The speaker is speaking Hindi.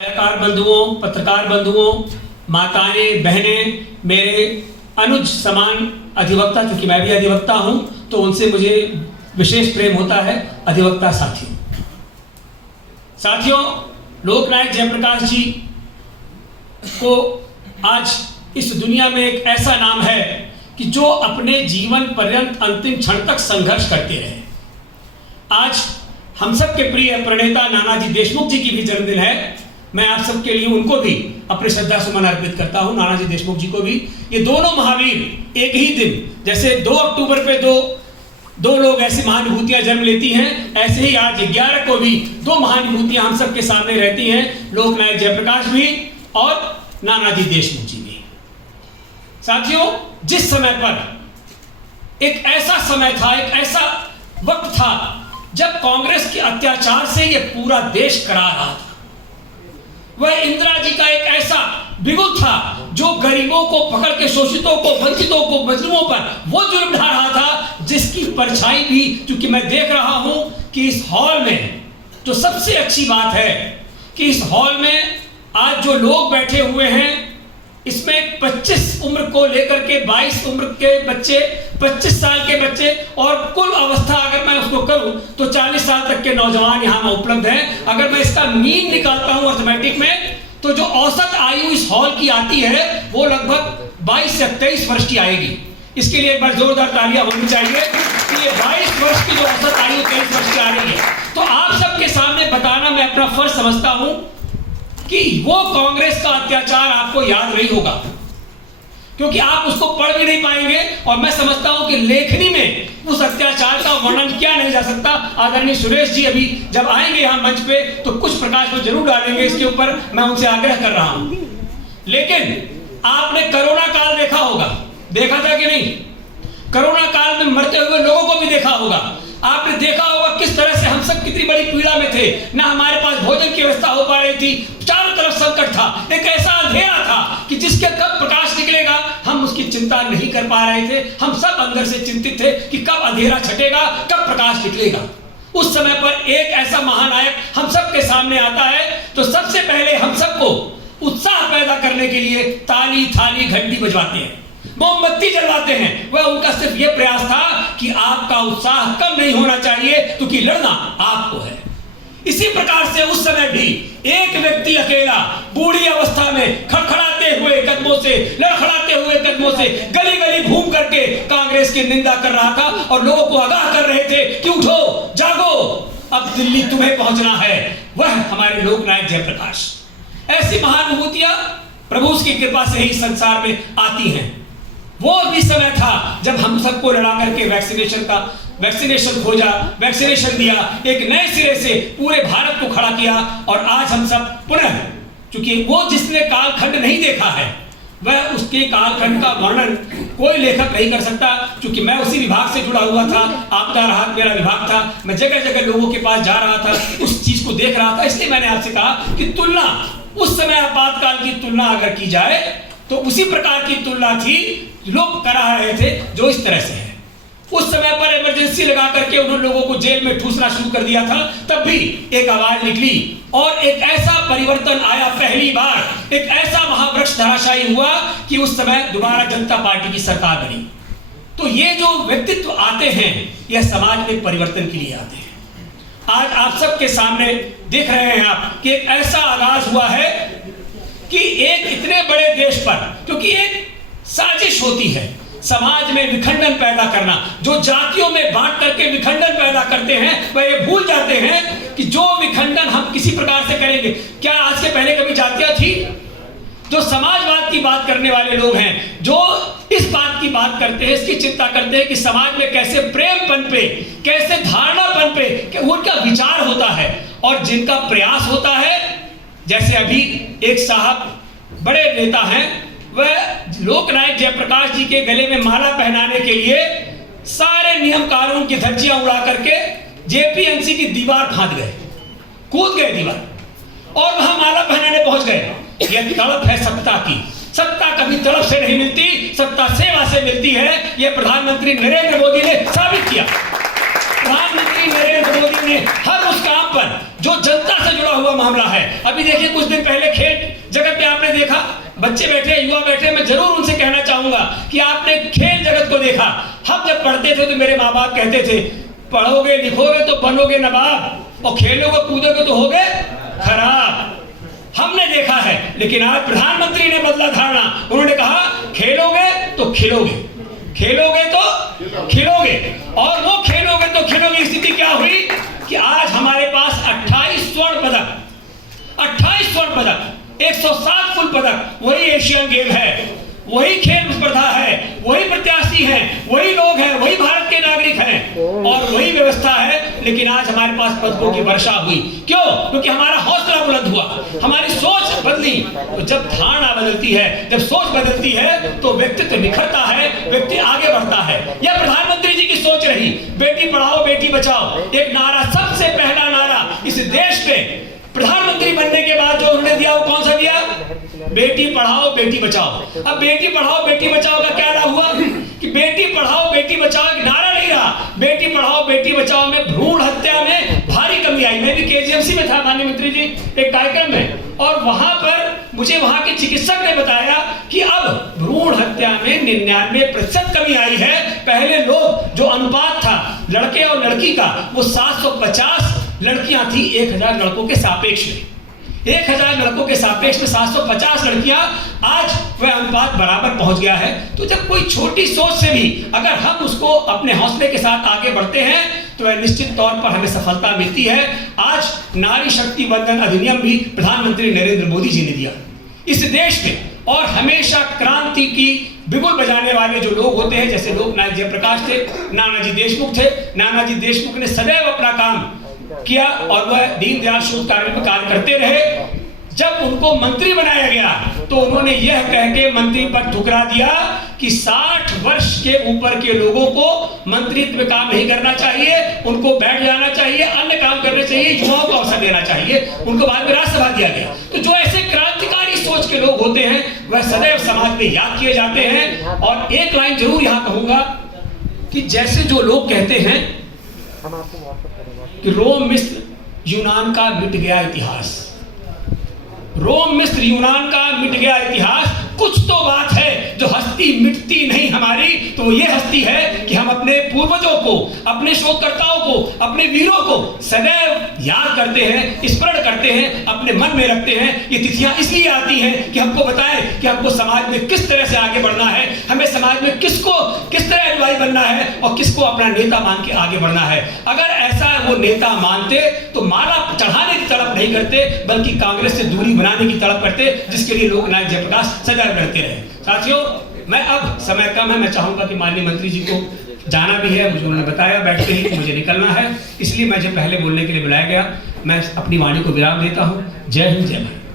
पत्रकार बंधुओं, पत्रकार बंधुओं, माताएं, बहनें, मेरे अनुज समान अधिवक्ता, क्योंकि मैं भी अधिवक्ता हूं तो उनसे मुझे विशेष प्रेम होता है। अधिवक्ता साथियों, लोकनायक जयप्रकाश जी को आज इस दुनिया में एक ऐसा नाम है कि जो अपने जीवन पर्यंत अंतिम क्षण तक संघर्ष करते रहे। आज हम सब के प्रिय प्रणेता नानाजी देशमुख जी की भी जन्मदिन है। मैं आप सबके लिए उनको भी अपने श्रद्धा सुमन अर्पित करता हूं, नानाजी देशमुख जी को भी। ये दोनों महावीर एक ही दिन, जैसे 2 अक्टूबर पे दो लोग ऐसी महानुभूतियां जन्म लेती हैं, ऐसे ही आज 11 को भी 2 महानुभूतियां हम सबके सामने रहती हैं, लोकनायक जयप्रकाश भी और नानाजी देशमुख जी भी। साथियों, जिस समय पर एक ऐसा समय था, एक ऐसा वक्त था जब कांग्रेस के अत्याचार से ये पूरा देश करा रहा था, वह इंदिरा जी का एक ऐसा बिगुल था जो गरीबों को पकड़ के, शोषितों को, वंचितों को, मजलूमों पर वो जुल्म ढा रहा था, जिसकी परछाई भी, क्योंकि मैं देख रहा हूं कि इस हॉल में जो सबसे अच्छी बात है कि इस हॉल में आज जो लोग बैठे हुए हैं, इसमें 25 उम्र को लेकर के 22 उम्र के बच्चे, 25 साल के बच्चे और कुल अवस्था अगर मैं उसको करूं तो 40 साल तक के नौजवान यहां उपलब्ध हैं। अगर मैं इसका मीन निकालता हूं अर्थमेटिक में, तो जो औसत आयु इस हॉल की आती है वो लगभग 22 से 23 वर्ष की आएगी। इसके लिए एक बार जोरदार तालियां होनी चाहिए कि ये 22 वर्ष की जो औसत आयु 23 वर्ष की आ रही है। तो आप सबके सामने बताना मैं अपना फर्ज समझता हूं कि वो कांग्रेस का अत्याचार आपको याद नहीं होगा, क्योंकि आप उसको पढ़ भी नहीं पाएंगे, और मैं समझता हूं कि लेखनी में उस अत्याचार का वर्णन किया नहीं जा सकता। आदरणीय सुरेश जी अभी जब आएंगे यहां मंच पे तो कुछ प्रकाश को जरूर डालेंगे इसके ऊपर, मैं उनसे आग्रह कर रहा हूं। लेकिन आपने कोरोना काल देखा होगा, देखा था कि नहीं? कोरोना काल में मरते हुए लोगों को भी देखा होगा। आपने देखा होगा किस तरह से हम सब कितनी बड़ी पीड़ा में थे, ना हमारे पास भोजन की व्यवस्था हो पा रही थी, चारों तरफ संकट था, एक ऐसा अंधेरा था कि जिसके कब प्रकाश निकलेगा हम उसकी चिंता नहीं कर पा रहे थे। हम सब अंदर से चिंतित थे कि कब अंधेरा छटेगा, कब प्रकाश निकलेगा। उस समय पर एक ऐसा महानायक हम सबके सामने आता है तो सबसे पहले हम सबको उत्साह पैदा करने के लिए ताली, थाली, घंटी बजवाते हैं, मोमबत्ती जलवाते हैं। वह उनका सिर्फ यह प्रयास था कि आपका उत्साह कम नहीं होना चाहिए, क्योंकि लड़ना आपको है। इसी प्रकार से उस समय भी एक व्यक्ति अकेला बूढ़ी अवस्था में खड़खड़ाते हुए कदमों से, लड़खड़ाते हुए कदमों से गली गली घूम करके कांग्रेस की निंदा कर रहा था और लोगों को आगाह कर रहे थे कि उठो, जागो, अब दिल्ली तुम्हें पहुंचना है। वह हमारे लोकनायक जयप्रकाश। ऐसी महानुभूतियां प्रभु की कृपा से ही संसार में आती हैं। वो भी समय था जब हम सबको लड़ा करके वैक्सीनेशन खोजा, वैक्सीनेशन दिया, एक नए सिरे से पूरे भारत को खड़ा किया, और आज हम सब पुनः, क्योंकि वो जिसने कालखंड नहीं देखा है वह उसके कालखंड का वर्णन कोई लेखक नहीं कर सकता। क्योंकि मैं उसी विभाग से जुड़ा हुआ था, आपका राहत मेरा विभाग था, मैं जगह जगह लोगों के पास जा रहा था, उस चीज को देख रहा था। इसलिए मैंने आपसे कहा कि तुलना, उस समय आपातकाल की तुलना अगर की जाए तो उसी प्रकार की तुलना थी लोग करा रहे थे जो इस तरह से है। उस समय पर इमरजेंसी लगा करके उन्होंने लोगों को जेल में ठूसना शुरू कर दिया था, तब भी एक आवाज निकली और एक ऐसा परिवर्तन आया। पहली बार एक ऐसा महावृक्ष धराशायी हुआ कि उस समय दोबारा जनता पार्टी की सरकार बनी। तो ये जो व्यक्तित्व आते हैं यह समाज में परिवर्तन के लिए आते हैं। आज आप सबके सामने देख रहे हैं आप कि एक ऐसा आगाज हुआ है कि एक इतने बड़े देश पर, क्योंकि एक साजिश होती है समाज में विखंडन पैदा करना, जो जातियों में बांट करके विखंडन पैदा करते हैं वह ये भूल जाते हैं कि जो विखंडन हम किसी प्रकार से करेंगे। क्या आज से पहले कभी जातियां थी? जो समाजवाद की बात करने वाले लोग हैं, जो इस बात की बात करते हैं, इसकी चिंता करते हैं कि समाज में कैसे प्रेम पनपे, कैसे धारणा पनपे, उनका विचार होता है, और जिनका प्रयास होता है, जैसे अभी एक साहब बड़े नेता हैं, वह लोकनायक जयप्रकाश जी के गले में माला पहनाने के लिए सारे नियम कानून की धज्जियां उड़ा करके जेपीएमसी की दीवार फांद गए, कूद गए दीवार, और वहां माला पहनाने पहुंच गए। यह तड़प है सत्ता की। सत्ता कभी तड़प से नहीं मिलती, सत्ता सेवा से मिलती है। यह प्रधानमंत्री नरेंद्र मोदी ने साबित किया। प्रधानमंत्री नरेंद्र मोदी ने हर उस काम पर जो जनता से जुड़ा हुआ मामला है। अभी देखिए कुछ दिन पहले खेल जगत पे आपने देखा, बच्चे बैठे, युवा बैठे, मैं जरूर उनसे कहना चाहूंगा कि आपने खेल जगत को देखा। हम जब पढ़ते थे तो मेरे माँ बाप कहते थे पढ़ोगे लिखोगे तो बनोगे नवाब, और खेलोगे कूदोगे तो होगे खराब। हमने देखा है, लेकिन आज प्रधानमंत्री ने बदला धारणा। उन्होंने कहा खेलोगे तो खिलोगे, खेलोगे तो खिलोगे, और वो खेलोगे तो खिलोगे स्थिति क्या हुई कि आज हमारे पास 28 स्वर्ण पदक, 28 स्वर्ण पदक, 107 कुल पदक। वही एशियन गेम है, वही खेल स्पर्धा है, वही प्रत्याशी हैं, वही लोग हैं, वही भारत के नागरिक हैं, और वही व्यवस्था है। लेकिन आज हमारे पास पदकों की वर्षा हुई। क्यों? क्योंकि हमारा हौसला बुलंद हुआ, हमारी सोच बदली। तो जब धारणा बदलती है, जब सोच बदलती है, तो व्यक्तित्व निखरता है, व्यक्ति आगे बढ़ता है। यह प्रधानमंत्री जी की सोच रही, बेटी पढ़ाओ बेटी बचाओ, एक नारा, सबसे पहला नारा इस देश में प्रधानमंत्री बनने के बाद जो उन्होंने दिया वो कौन सा दिया? बेटी पढ़ाओ बेटी बचाओ। अब बेटी पढ़ाओ बेटी बचाओ का क्या लाभ हुआ कि बेटी पढ़ाओ बेटी बचाओ एक नारा नहीं रहा, बेटी पढ़ाओ बेटी बचाओ में भ्रूण हत्या में भारी कमी आई। मैं भी केजीएमसी में था माननीय मंत्री जी एक कार्यक्रम में, और वहां पर मुझे वहां के चिकित्सक ने बताया कि अब भ्रूण हत्या में 99% कमी आई है। पहले लोग जो अनुपात था लड़के और लड़की का वो 750 लड़कियां थी 1000 लड़कों के सापेक्ष में, 1000 लड़कों के सापेक्ष में 750 लड़कियां, आज वह अनुपात बराबर पहुंच गया है। तो जब कोई छोटी सोच से भी अगर हम उसको अपने हौसले के साथ आगे बढ़ते हैं तो वह निश्चित तौर पर हमें सफलता मिलती है। आज नारी शक्ति वंदन अधिनियम भी प्रधानमंत्री नरेंद्र मोदी जी ने दिया इस देश में, और हमेशा क्रांति की बिगुल बजाने वाले जो लोग होते हैं, जैसे लोकनायक जयप्रकाश थे, नानाजी देशमुख थे। नानाजी देशमुख ने सदैव अपना काम किया और वह दीनदयाल शोध कार्य में कार्य करते रहे। जब उनको मंत्री बनाया गया तो उन्होंने यह कह के मंत्री पद ठुकरा दिया कि 60 वर्ष के ऊपर के लोगों को मंत्रित्व में काम नहीं करना चाहिए, उनको बैठ जाना चाहिए, अन्य काम करने चाहिए, युवाओं को अवसर देना चाहिए। उनको बाद में राज्यसभा दिया गया। तो जो ऐसे क्रांतिकारी सोच के लोग होते हैं वह सदैव समाज में याद किए जाते हैं। और एक लाइन जरूर यहां कहूंगा कि जैसे जो लोग कहते हैं कि रोम मिस्र यूनान का मिट गया इतिहास, रोम मिस्र यूनान का मिट गया इतिहास, कुछ तो बात है जो हस्ती मिटती नहीं हमारी। तो वो ये हस्ती है कि हम अपने पूर्वजों को, अपने शोधकर्ताओं को, अपने वीरों को सदैव याद करते हैं, स्मरण करते हैं, अपने मन में रखते हैं। ये तिथियां इसलिए आती हैं कि हमको बताएं कि हमको समाज में किस तरह से आगे बढ़ना है, हमें समाज में किसको किस तरह अनुयायी बनना है और किसको अपना नेता मान के आगे बढ़ना है। अगर ऐसा वो नेता मानते तो माला चढ़ाने की तड़प नहीं करते, बल्कि कांग्रेस से दूरी बनाने की तड़प करते, जिसके लिए लोकनायक जयप्रकाश सदैव लड़ते रहे। साथियों, मैं अब समय कम है, मैं चाहूंगा कि माननीय मंत्री जी को जाना भी है, मुझे उन्होंने बताया बैठते ही कि मुझे निकलना है, इसलिए मुझे पहले बोलने के लिए बुलाया गया। मैं अपनी वाणी को विराम देता हूं। जय हिंद, जय भारत।